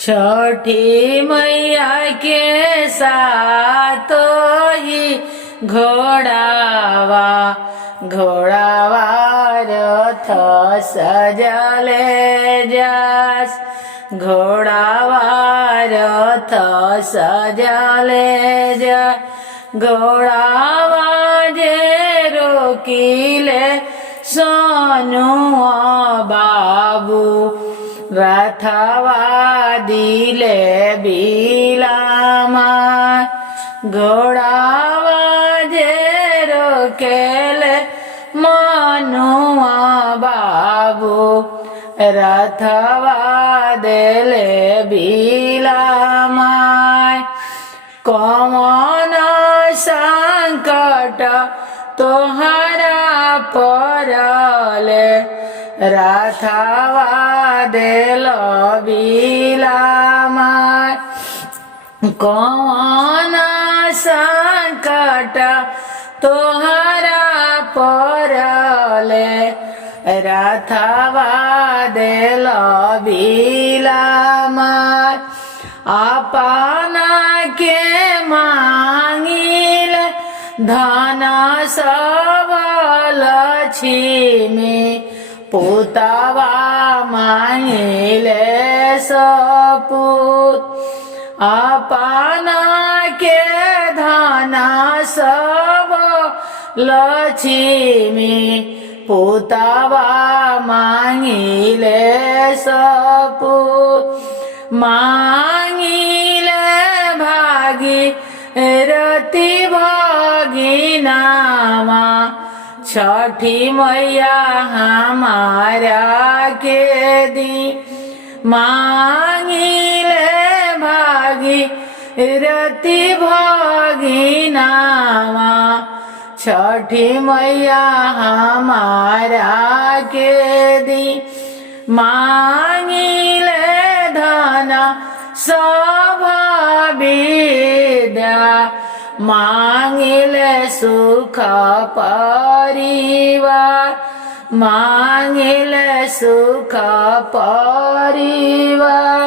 छठी मैया के साथ ही घोड़ावा रथ सजले जास। घोड़ावा रथ सजले जा। घोड़ावा जे रोकिले सोनुआ बाबू रथवा दिले बिलामा। घोड़ावा जे रोकेले मनुआ बाबू रथवा देले बिलामा। कौन संकट तोहरा परले रथवा देलो बिलामा। कौन संकट तोहरा परले रथवा देलो बिलामा। अपना के मांगिल धन सब लक्ष्मी पुतवा मांगिले सपूत। अपना के धन सब लक्ष्मी पुतवा मांगिले सपूत। मांगिले भागी रति भगिनामा। छठी मैया हमारा के दी। मांगिले भागी रति भगिनामा। छठी मैया हमारा के दी। मांगिले धन सब विद्या। मांगिले सुख परिवार। मांगिले सुख परिवार।